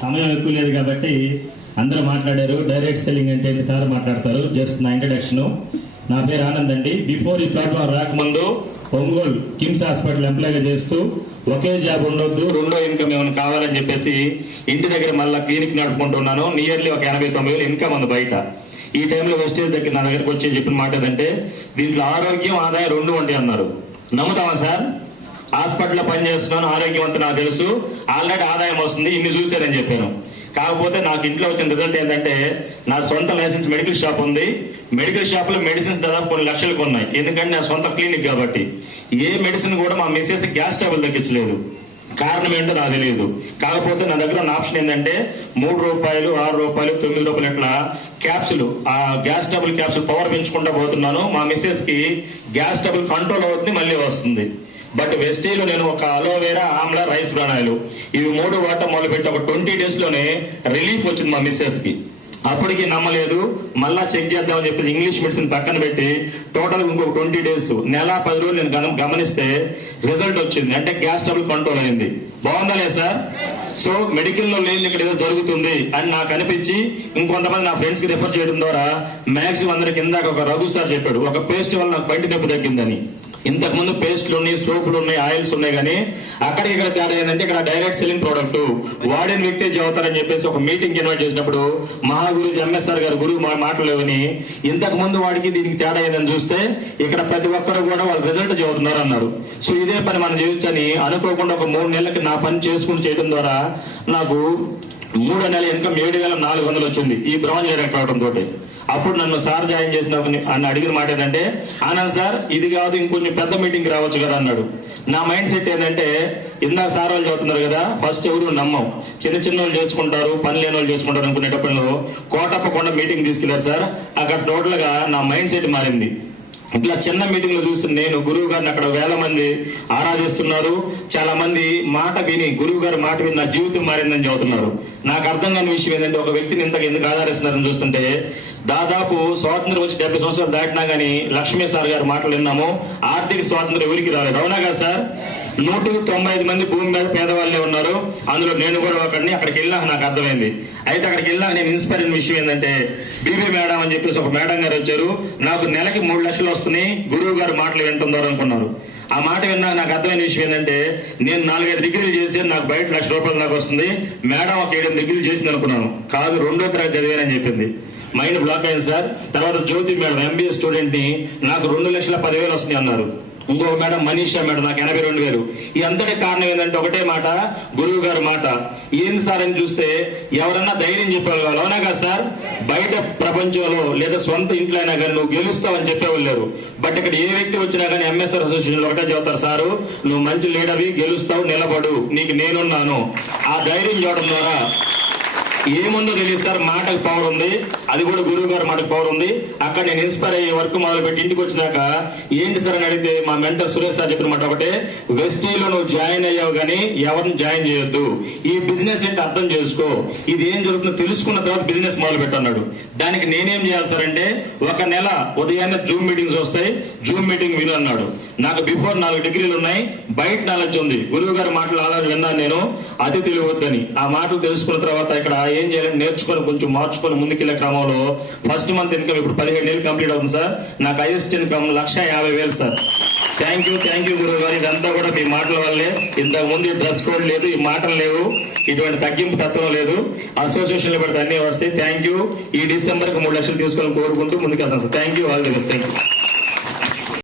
సమయం ఎక్కువ లేదు కాబట్టి అందరూ మాట్లాడారు. డైరెక్ట్ సెల్లింగ్ అంటే సార్ మాట్లాడతారు. జస్ట్ నా ఇంట్రడక్షన్. నా పేరు ఆనంద్ అండి. బిఫోర్ ఈ ప్లాట్ఫామ్ రాకముందు ఒంగోలు కిమ్స్ హాస్పిటల్ ఎంప్లాయ్గా చేస్తూ ఒకే జాబ్ ఉండొద్దు, రెండో ఇన్కమ్ ఏమైనా కావాలని చెప్పేసి ఇంటి దగ్గర మళ్ళీ క్లినిక్ నడుపుకుంటున్నాను. నియర్లీ ఒక 80-90 వేలు ఇన్కమ్ ఉంది బయట. ఈ టైంలో వెస్టేజ్ దగ్గర నా దగ్గరకు వచ్చి చెప్పిన మాట ఏదంటే, దీంట్లో ఆరోగ్యం ఆదాయం రెండు ఉంటాయి అన్నారు. నమ్ముతామా సార్? హాస్పిటల్లో పనిచేస్తున్నాను, ఆరోగ్యవంతం నాకు తెలుసు, ఆల్రెడీ ఆదాయం వస్తుంది, ఇన్ని చూశారని చెప్పాను. కాకపోతే నాకు ఇంట్లో వచ్చిన రిజల్ట్ ఏంటంటే, నా సొంత లైసెన్స్ మెడికల్ షాప్ ఉంది. మెడికల్ షాప్లో మెడిసిన్స్ దాదాపు కొన్ని లక్షలకు ఉన్నాయి. ఎందుకంటే నా సొంత క్లినిక్ కాబట్టి. ఏ మెడిసిన్ కూడా మా మిస్సెస్ గ్యాస్ ట్రబుల్ తగ్గించలేదు. కారణం ఏంటో నాకు తెలియదు. కాకపోతే నా దగ్గర ఉన్న ఆప్షన్ ఏంటంటే, 3 రూపాయలు, 6 రూపాయలు, 9 రూపాయలు ఇట్లా క్యాప్సులు, ఆ గ్యాస్ ట్రబుల్ క్యాప్సుల్ పవర్ పెంచుకుంటా పోతున్నాను. మా మిస్సెస్ కి గ్యాస్ ట్రబుల్ కంట్రోల్ అవుతుంది, మళ్ళీ వస్తుంది. బట్ వెస్టీలో నేను ఒక అలోవేరా, ఆమ్లా, రైస్ బ్రానాయిలు ఇవి 3 వాడటం మొదలుపెట్టి ఒక 20 days లోనే రిలీఫ్ వచ్చింది మా మిస్సెస్ కి. అప్పటికి నమ్మలేదు. మళ్ళా చెక్ చేద్దామని చెప్పేసి ఇంగ్లీష్ మెడిసిన్ పక్కన పెట్టి టోటల్ ఇంకొక 20 days, నెల 10 రోజులు నేను గమనిస్తే రిజల్ట్ వచ్చింది. అంటే గ్యాస్ ట్రబుల్ కంట్రోల్ అయింది. బాగుందా లేదు సార్? సో మెడికల్లో లేదు, ఇక్కడ ఏదో జరుగుతుంది అని నాకు అనిపించి ఇంకొంతమంది నా ఫ్రెండ్స్ కి రిఫర్ చేయడం ద్వారా మ్యాక్సిమం అందరికి ఇందాక ఒక రఘు సార్ చెప్పాడు, ఒక పేస్ట్ వల్ల నాకు బయట నొప్పి తగ్గిందని. ఇంతకు ముందు పేస్ట్లు ఉన్నాయి, సోపులు ఉన్నాయి, ఆయిల్స్ ఉన్నాయి, కానీ అక్కడికి ఇక్కడ తేడా ఏంటంటే, ఇక్కడ డైరెక్ట్ సెల్లింగ్ ప్రోడక్ట్ వాడిన వ్యక్తి చదువుతారని చెప్పేసి ఒక మీటింగ్ ఇన్వైట్ చేసినప్పుడు మహాగురుజీ ఎంఎస్ఆర్ గారు గురువు మాటలు లేవని, ఇంతకు ముందు వాడికి దీనికి తేడా ఏదని చూస్తే ఇక్కడ ప్రతి ఒక్కరు కూడా వాళ్ళు రిజల్ట్ చదువుతున్నారు అన్నారు. సో ఇదే పని మనం చేయొచ్చని అనుకోకుండా ఒక 3 నెలలకి నా పని చేసుకుని చేయడం ద్వారా నాకు 3వ నెల ఇన్కమ్ 7,400 వచ్చింది ఈ బ్రౌన్ డైరెక్ట్ అవడం తోటి. అప్పుడు నన్ను సార్ జాయిన్ చేసిన అని అడిగిన మాట ఏంటంటే, ఆనంద్ సార్ ఇది కాదు ఇంకొంచెం పెద్ద మీటింగ్ రావచ్చు కదా అన్నాడు. నా మైండ్ సెట్ ఏంటంటే, ఇందా సార్ వాళ్ళు చదువుతున్నారు కదా, ఫస్ట్ ఎవరు నమ్మం, చిన్న చిన్న వాళ్ళు చేసుకుంటారు, పని లేని వాళ్ళు చేసుకుంటారు అనుకునేటప్పుడు కోటప్పకొండ మీటింగ్ తీసుకెళ్లారు సార్. అక్కడ టోటల్ గా నా మైండ్ సెట్ మారింది. ఇట్లా చిన్న మీటింగ్ లో చూసి నేను గురువు గారిని అక్కడ 1000 మంది ఆరాధిస్తున్నారు. చాలా మంది మాట విని, గురువు గారి మాట విని నా జీవితం మారిందని చెబుతున్నారు. నాకు అర్థం కాని విషయం ఏంటంటే, ఒక వ్యక్తిని ఇంతకు ఎందుకు ఆధారిస్తున్నారని చూస్తుంటే, దాదాపు స్వాతంత్రం వచ్చి 70 సంవత్సరాలు దాటినా కానీ లక్ష్మీ సార్ గారి మాటలు విన్నాము. ఆర్థిక స్వాతంత్రం ఎవరికి రాలేదు. అవునా కదా సార్? 195 మంది భూమి మీద పేదవాళ్ళే ఉన్నారు. అందులో నేను కూడా ఒకడిని. అక్కడికి వెళ్ళాక నాకు అర్థమైంది. అయితే అక్కడికి వెళ్ళాక నేను ఇన్స్పైర్ అయిన విషయం ఏంటంటే, బీబీ మేడం అని చెప్పేసి ఒక మేడం గారు వచ్చారు. నాకు నెలకి 3 లక్షలు వస్తున్నాయి గురువు గారు మాటలు వింటున్నారు అనుకున్నారు. ఆ మాట విన్నాక నాకు అర్థమైన విషయం ఏంటంటే, నేను 4-5 డిగ్రీలు చేసి నాకు బయట 1 లక్ష రూపాయలు నాకు వస్తుంది, మేడం ఒక 7 డిగ్రీలు చేసింది అనుకున్నాను. కాదు, 2వ తరగతి చదివానని చెప్పింది. మైండ్ బ్లాక్ అయింది సార్. తర్వాత జ్యోతి మేడం ఎంబీఏ స్టూడెంట్ ని నాకు 2,10,000 వస్తున్నాయి అన్నారు. ఇంకో మేడం మనీషా మేడం నాకు 82,000. ఈ అంతటి కారణం ఏంటంటే ఒకటే మాట, గురువు గారు మాట. ఏంది సార్ అని చూస్తే ఎవరన్నా ధైర్యం చెప్పేవాళ్ళు. అవునా కదా సార్? బయట ప్రపంచంలో లేదా సొంత ఇంట్లో అయినా కానీ నువ్వు గెలుస్తావని చెప్పేవాళ్ళు లేరు. బట్ ఇక్కడ ఏ వ్యక్తి వచ్చినా కానీ ఎంఎస్ఆర్ అసోసియేషన్ ఒకటే చెబుతారు, సారు నువ్వు మంచి లీడర్వి, గెలుస్తావు, నిలబడు, నీకు నేనున్నాను. ఆ ధైర్యం చూడడం ద్వారా ఏముందో తెలియదు సార్, మాటకు పవర్ ఉంది. అది కూడా గురువు గారు మాటకు పవర్ ఉంది. అక్కడ నేను ఇన్స్పైర్ అయ్యే వర్క్ మొదలుపెట్టి ఇంటికి వచ్చినాక ఏంటి సార్ అని అడిగితే మా మెంటర్ సురేష్ సార్ చెప్పిన మాట ఒకటే, వెస్టీలో నువ్వు జాయిన్ అయ్యావు కానీ ఎవరిని జాయిన్ చేయొద్దు. ఈ బిజినెస్ ఏంటి అర్థం చేసుకో, ఇది ఏం జరుగుతుందో తెలుసుకున్న తర్వాత బిజినెస్ మొదలు పెట్టన్నాడు. దానికి నేనేం చేయాలి సార్ అంటే, 1 నెల ఉదయాన్నే జూమ్ మీటింగ్స్ వస్తాయి, జూమ్ మీటింగ్ విను అన్నాడు. నాకు బిఫోర్ 4 డిగ్రీలు ఉన్నాయి, బయట నాలెడ్జ్ ఉంది. గురువు గారి మాటలు అలా విన్నాను నేను, అది తెలియవద్దని. ఆ మాటలు తెలుసుకున్న తర్వాత ఇక్కడ ఏం చేయాలని నేర్చుకొని కొంచెం మార్చుకొని ముందుకెళ్లే క్రమంలో ఫస్ట్ మంత్ ఇన్కమ్ ఇప్పుడు 17 నెలలు కంప్లీట్ అవుతుంది సార్. నాకు highest income 1,50,000 sir. Thank you గురువు గారు. ఇదంతా కూడా మీ మాటల వల్లే. ఇంతకు ముందు డ్రెస్ కోడ్ లేదు, ఈ మాటలు లేవు, ఇటువంటి తగ్గింపు తత్వం లేదు. అసోసియేషన్లో పెడితే అన్నీ వస్తాయి. Thank you. ఈ డిసెంబర్కి 3 లక్షలు తీసుకొని కోరుకుంటూ ముందుకెళ్తాను sir. Thank you. All the best. Thank you.